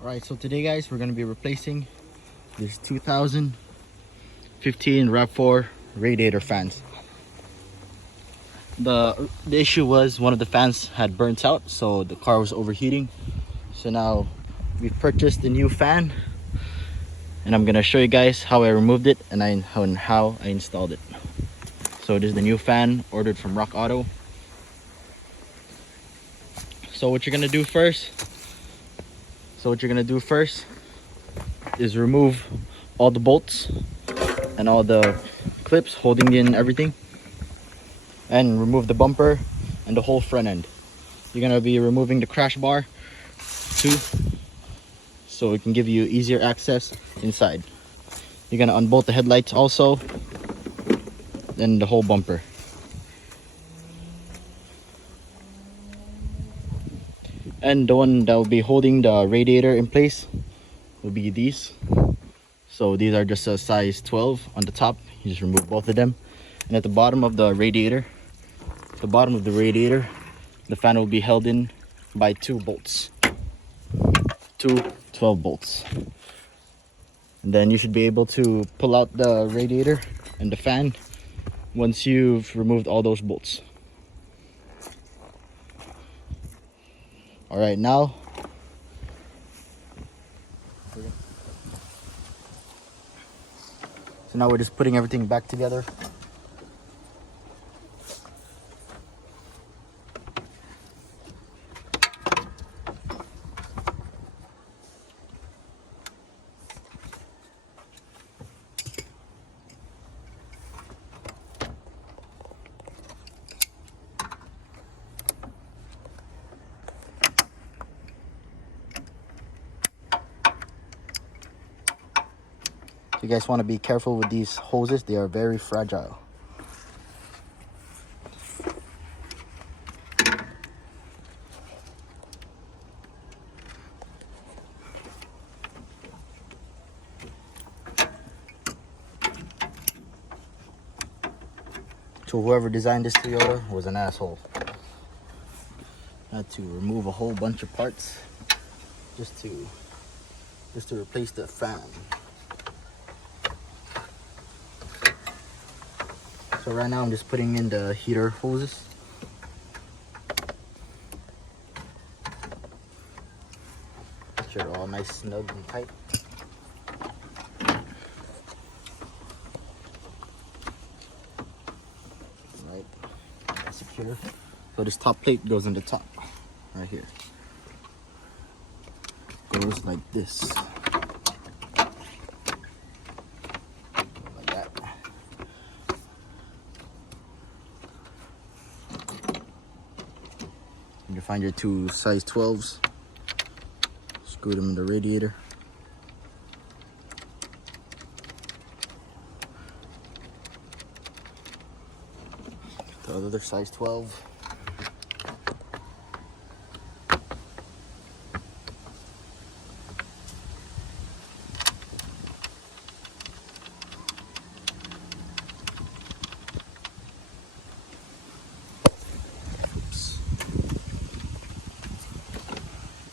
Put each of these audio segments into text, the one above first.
Alright, so today guys, we're going to be replacing this 2015 RAV4 radiator fans. The issue was one of the fans had burnt out, so the car was overheating. So now we purchased a new fan, and I'm going to show you guys how I removed it and how I installed it. So this is the new fan ordered from Rock Auto. So what you're going to do first is remove all the bolts and all the clips holding in everything, and remove the bumper and the whole front end. You're going to be removing the crash bar too, so it can give you easier access inside. You're going to unbolt the headlights also, and the whole bumper. And the one that will be holding the radiator in place will be these. So these are just a size 12 on the top. You just remove both of them. And at the bottom of the radiator, the fan will be held in by two 12 bolts. And then you should be able to pull out the radiator and the fan once you've removed all those bolts. All right, now we're just putting everything back together. You guys want to be careful with these hoses, they are very fragile. So whoever designed this Toyota was an asshole. Had to remove a whole bunch of parts just to replace the fan. So right now I'm just putting in the heater hoses. Make sure they're all nice, snug, and tight. Right, secure. So this top plate goes in the top, right here. Goes like this. You find your two size 12s, screw them in the radiator. The other size 12.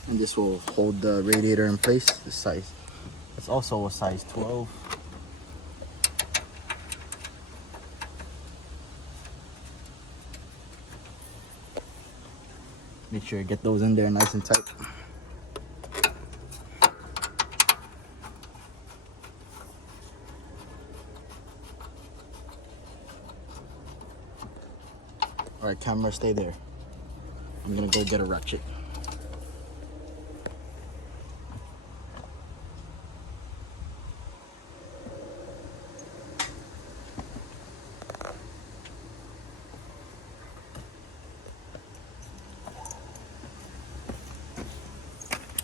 And this will hold the radiator in place. This size, it's also a size 12. Make sure you get those in there nice and tight. All right, camera, stay there. I'm gonna go get a ratchet.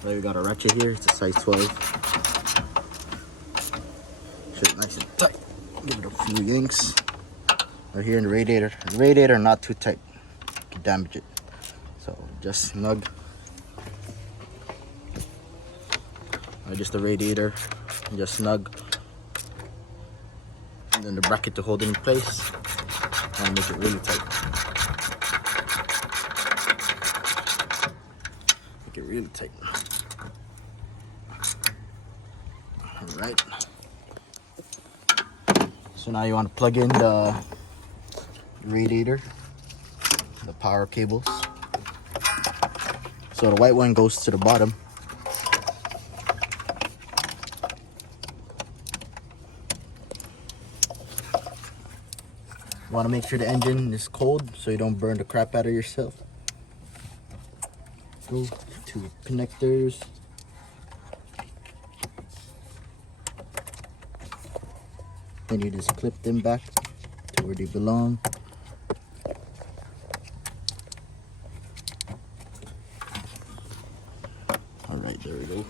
There we got a ratchet here. It's a size 12. Shit, nice and tight. Give it a few yanks. Right here in the radiator. The radiator not too tight. You can damage it. So just snug. Just the radiator. Just snug. And then the bracket to hold it in place. And make it really tight. Make it really tight. Alright. So now you want to plug in the radiator, the power cables. So the white one goes to the bottom. You want to make sure the engine is cold so you don't burn the crap out of yourself. Go to connectors. Then you just clip them back to where they belong. Alright, there we go.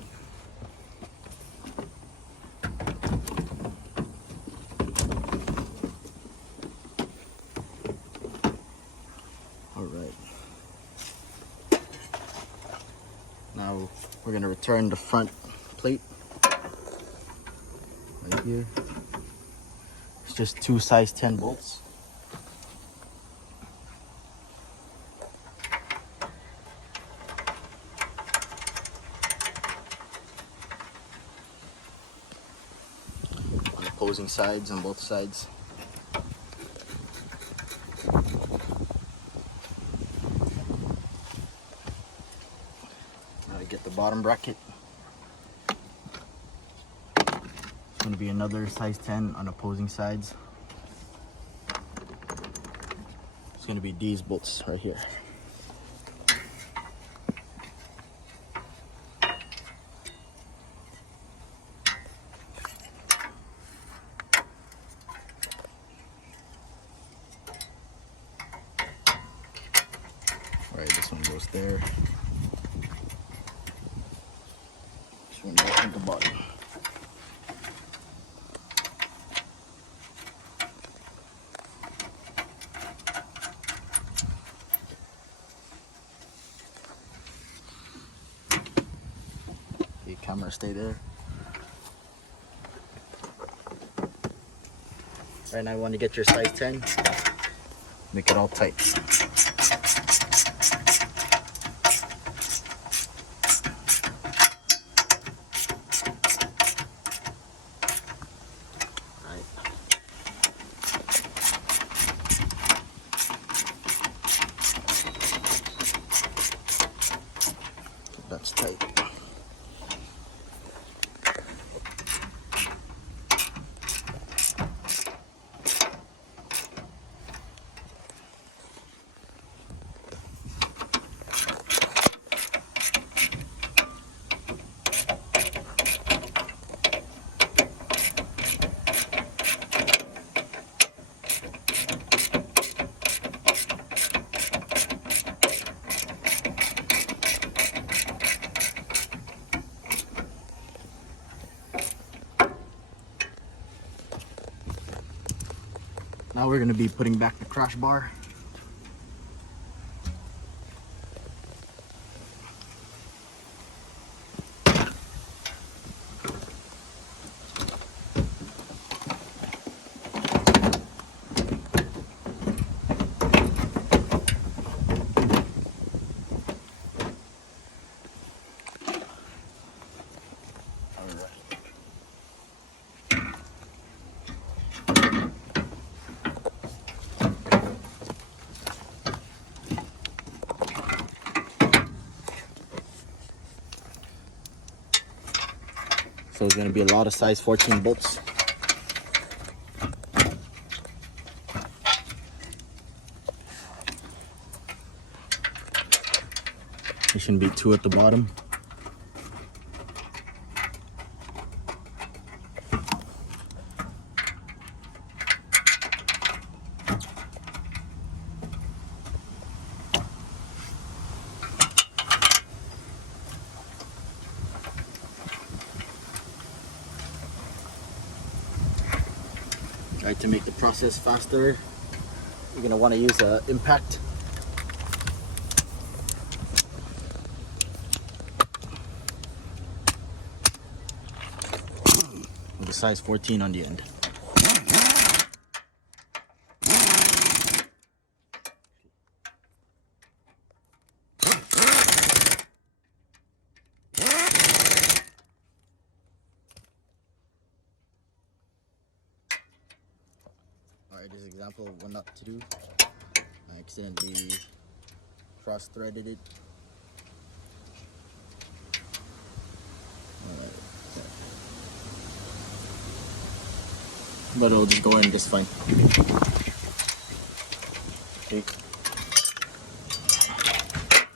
Alright. Now we're going to return the front plate right here. It's just 2 size 10 bolts. On opposing sides, on both sides. Now I get the bottom bracket. It's going to be another size 10 on opposing sides. It's going to be these bolts right here. Alright, this one goes there. This one goes at the bottom. Okay, camera, stay there. Right now, you want to get your size 10. Make it all tight. That's tight. Now we're going to be putting back the crash bar. So it's going to be a lot of size 14 bolts. There shouldn't be 2 at the bottom. Alright, to make the process faster, you're going to want to use an impact. With a size 14 on the end. Alright, this example of what not to do. I accidentally cross-threaded it. But it'll just go in just fine. Okay.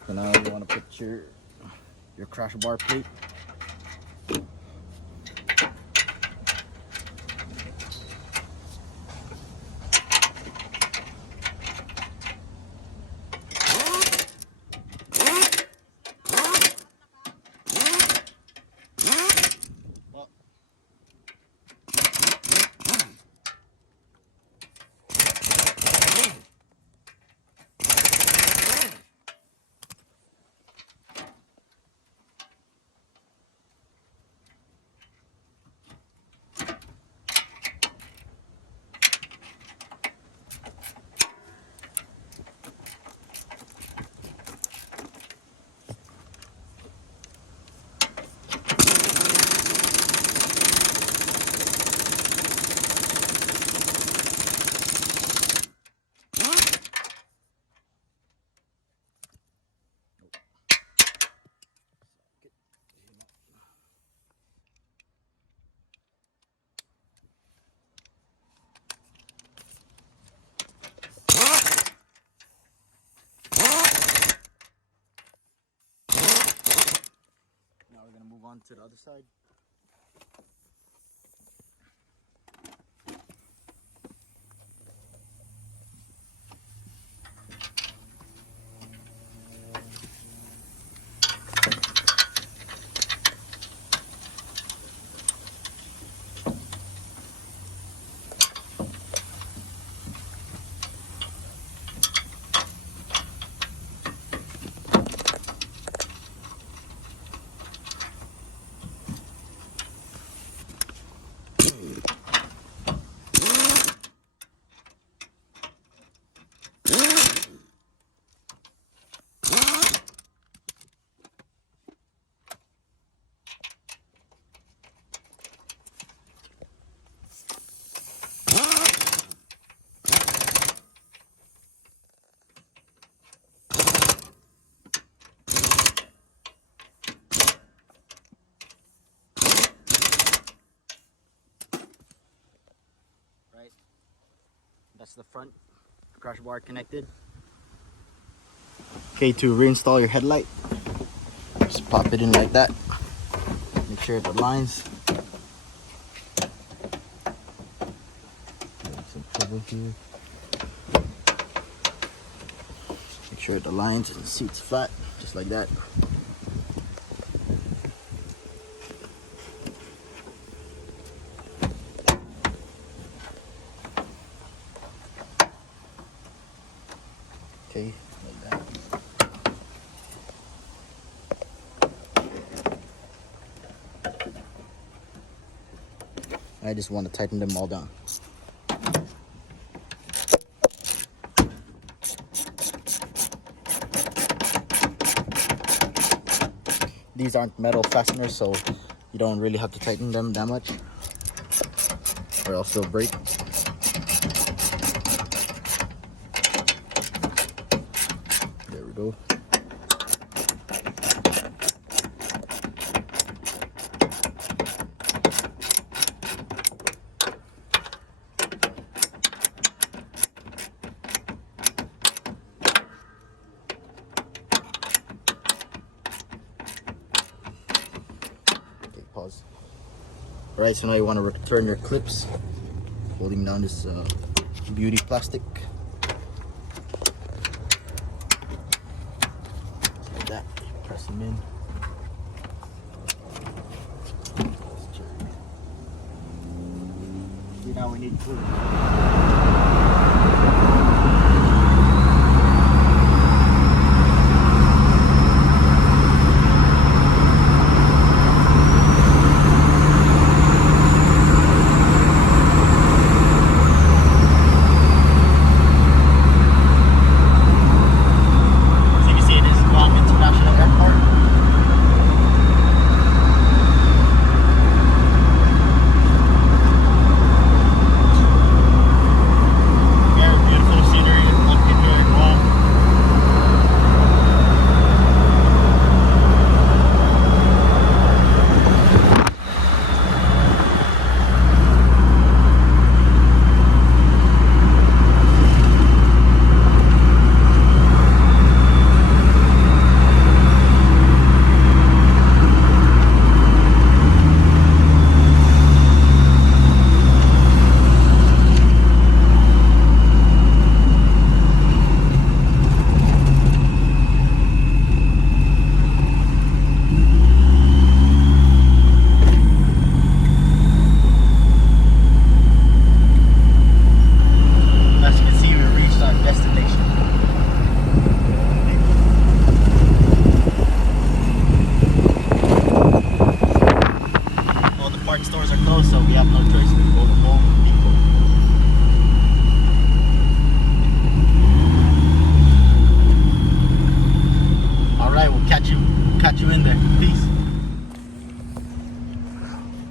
So now you want to put your crash bar plate. On to the other side. That's the front crash bar connected. Okay, to reinstall your headlight, just pop it in like that. Make sure it aligns. Some trouble here. Make sure it aligns and the seat's flat, just like that. Okay, like that. I just want to tighten them all down. These aren't metal fasteners, so you don't really have to tighten them that much, or else they'll break. There we go. Pause. Alright, so now you want to return your clips, holding down this beauty plastic. Like that. Press them in. See, now we need glue.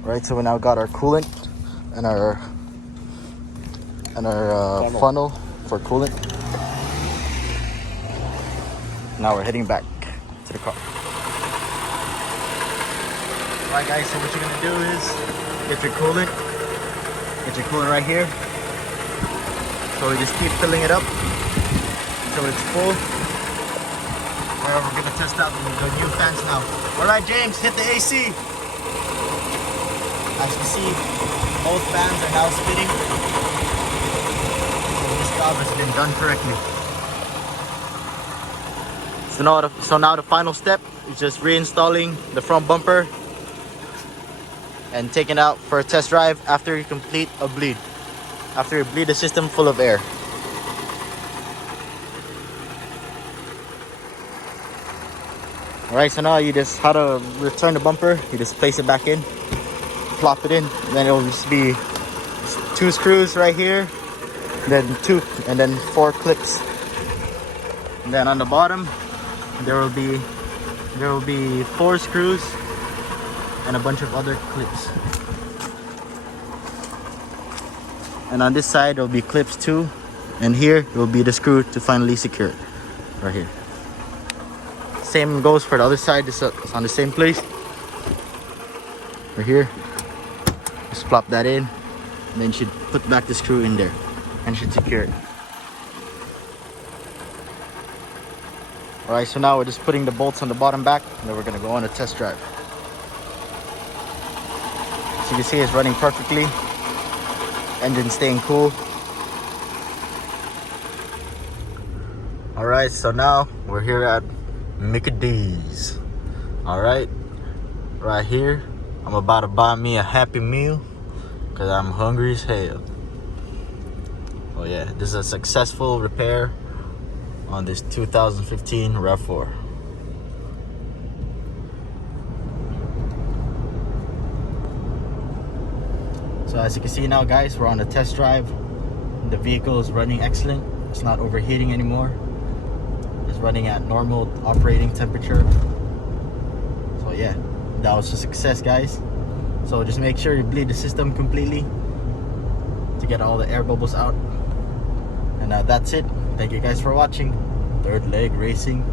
Right, so we now got our coolant and our funnel for coolant. Now we're heading back to the car. Alright guys, so what you're gonna do is get your coolant right here. So we just keep filling it up until it's full. Alright, we're gonna test out the new fans now. Alright James, hit the AC. As you see, both fans are now spinning. So this job has been done correctly. So now the final step is just reinstalling the front bumper and taking it out for a test drive after you complete a bleed. After you bleed the system full of air. Alright, so now you just, how to return the bumper, you just place it back in, plop it in, and then it will just be 2 screws right here, then 4 clips. And then on the bottom, there will be 4 screws and a bunch of other clips. And on this side, there will be clips too, and here will be the screw to finally secure it, right here. Same goes for the other side. It's on the same place, right here. Just plop that in, and then you should put back the screw in there and should secure it. Alright, so now we're just putting the bolts on the bottom back, and then we're gonna go on a test drive. So you can see it's running perfectly, engine staying cool. Alright, so now we're here at Mickey D's. Alright, right here, I'm about to buy me a Happy Meal because I'm hungry as hell. Oh yeah, this is a successful repair on this 2015 RAV4. So as you can see now guys, we're on a test drive. The vehicle is running excellent. It's not overheating anymore. It's running at normal operating temperature. So yeah, that was a success guys. So just make sure you bleed the system completely to get all the air bubbles out. And that's it. Thank you guys for watching Third Leg Racing.